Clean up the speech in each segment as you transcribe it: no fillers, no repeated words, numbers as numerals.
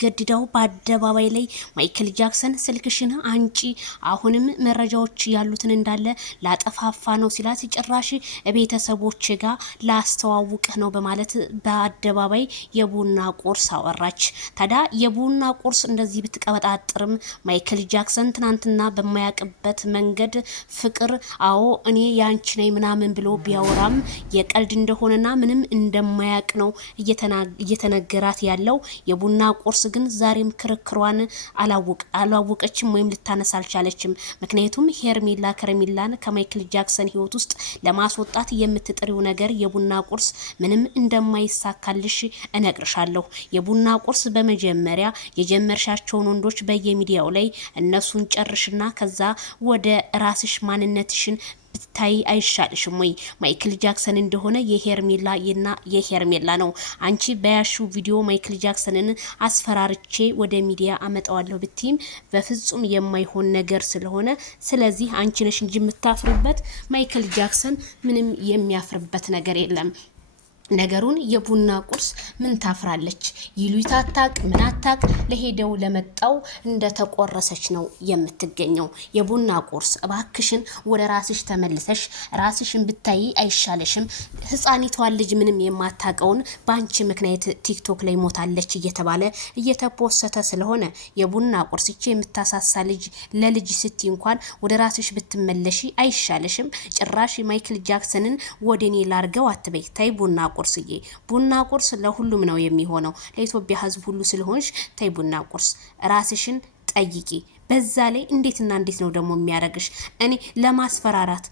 ገድዳው በአደባባይ ላይ ማይክል ጃክሰን ስልክሽን አንጪ አሁንም መረጃዎች ያሉትን እንዳለ ላጠፋፋ ነው ሲላት ጭራሽ ቤተሰቦች ጋር ላስተዋውቅህ ነው በማለት በአደባባይ የቡና ቁርስ አወራች። ታዲያ የቡና ቁርስ እንደዚህ ብትቀበጣጥርም ማይክል ጃክሰን ትናንትና በማያውቅበት መንገድ ፍቅር አዎ እኔ ያንቺ ነኝ ምናምን ብሎ ቢያወራም የቀልድ እንደሆነና ምንም እንደማያውቅ ነው እየተነገራት ያለው። የቡና ቁርስ ግን ዛሬም ክርክሯን አላወቀችም ወይም ልታነሳ አልቻለችም። ምክንያቱም ሄርሜላ ከረሜላን ከማይክል ጃክሰን ህይወት ውስጥ ለማስወጣት የምትጥሪው ነገር የቡና ቁርስ ምንም እንደማይሳካልሽ እነግርሻለሁ። የቡና ቁርስ በመጀመሪያ የጀመርሻቸውን ወንዶች በየሚዲያው ላይ እነሱን ጨርሽና ከዛ ወደ ራስሽ ማንነትሽን ብታይ አይሻልሽም ወይ? ማይክል ጃክሰን እንደሆነ የሄርሜላ ነው። አንቺ በያሹ ቪዲዮ ማይክል ጃክሰንን አስፈራርቼ ወደ ሚዲያ አመጣዋለሁ ብትይም በፍጹም የማይሆን ነገር ስለሆነ ስለዚህ አንቺ ነሽ እንጂ የምታፍርበት ማይክል ጃክሰን ምንም የሚያፍርበት ነገር የለም። ነገሩን የቡና ቁርስ ምን ታፍራለች? ይሉኝታ አታቅ ምን አታቅ ለሄደው ለመጣው እንደተቆረሰች ነው የምትገኘው። የቡና ቁርስ እባክሽን ወደ ራስሽ ተመልሰሽ ራስሽን ብታይ አይሻለሽም? ህፃኒቷን ልጅ ምንም የማታቀውን በአንቺ ምክንያት ቲክቶክ ላይ ሞታለች እየተባለ እየተፖሰተ ስለሆነ የቡና ቁርስ ይቺ የምታሳሳ ልጅ ለልጅ ስቲ እንኳን ወደ ራስሽ ብትመለሺ አይሻለሽም? ጭራሽ ማይክል ጃክሰንን ወደኔ ላርገው አትበይ። ታይ ቡና ቁርስ ለሁሉም ነው የሚሆነው። ለኢትዮጵያ ህዝብ ሁሉ ስለሆንሽ ታይ ቡና ቁርስ ራስሽን ጠይቂ። በዛ ላይ እንዴትና እንዴት ነው ደግሞ የሚያረግሽ? እኔ ለማስፈራራት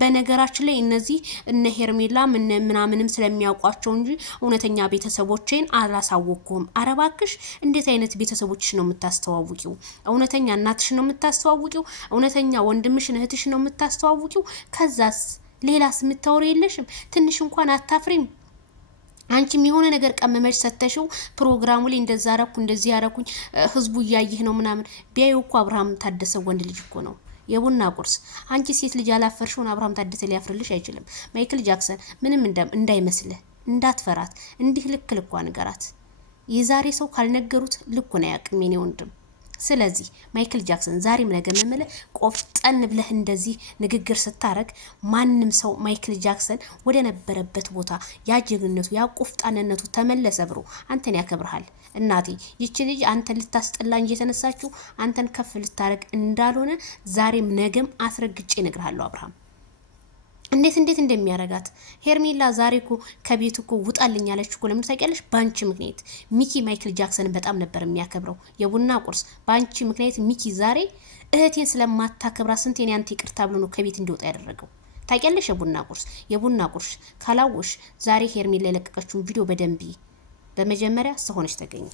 በነገራችን ላይ እነዚህ እነ ሄርሜላ ምናምንም ስለሚያውቋቸው እንጂ እውነተኛ ቤተሰቦቼን አላሳወቅኩም። አረባክሽ እንዴት አይነት ቤተሰቦችሽ ነው የምታስተዋውቂው? እውነተኛ እናትሽ ነው የምታስተዋውቂው? እውነተኛ ወንድምሽን እህትሽ ነው የምታስተዋውቂው? ከዛስ ሌላስ የምታወሪ የለሽም? ትንሽ እንኳን አታፍሪም? አንቺም የሆነ ነገር ቀመመሽ ሰተሽው ፕሮግራሙ ላይ እንደዛ አረኩ እንደዚህ ያረኩኝ ህዝቡ እያየህ ነው ምናምን ቢያዩ እኮ አብርሃም ታደሰ ወንድ ልጅ እኮ ነው። የቡና ቁርስ አንቺ ሴት ልጅ ያላፈርሽውን አብርሃም ታደሰ ሊያፍርልሽ አይችልም። ማይክል ጃክሰን ምንም እንዳይመስልህ እንዳትፈራት፣ እንዲህ ልክ ልኳ ንገራት። የዛሬ ሰው ካልነገሩት ልኩን አያውቅም የኔ ወንድም። ስለዚህ ማይክል ጃክሰን ዛሬም ነገ መመለ ቆፍጠን ብለህ እንደዚህ ንግግር ስታረግ ማንም ሰው ማይክል ጃክሰን ወደ ነበረበት ቦታ ያ ጀግንነቱ ያ ቆፍጣንነቱ ተመለሰ ብሮ አንተን ያከብርሃል። እናቴ ይቺ ልጅ አንተን ልታስጠላ እንጂ የተነሳችው አንተን ከፍ ልታረግ እንዳልሆነ ዛሬም ነገም አስረግጬ እነግርሃለሁ አብርሃም። እንዴት እንደሚያረጋት ሄርሜላ ዛሬ እኮ ከቤት እኮ ውጣልኝ ያለች እኮ ለምን ታውቂያለሽ? ባንቺ ምክንያት ሚኪ ማይክል ጃክሰን በጣም ነበር የሚያከብረው። የቡና ቁርስ ባንቺ ምክንያት ሚኪ ዛሬ እህቴን ስለማታከብራ ስንቴን ያንተ ይቅርታ ብሎ ነው ከቤት እንዲወጣ ያደረገው። ታውቂያለሽ? የቡና ቁርስ ካላወሽ ዛሬ ሄርሜላ የለቀቀችውን ቪዲዮ በደንብ በመጀመሪያ ሰሆነች ተገኘ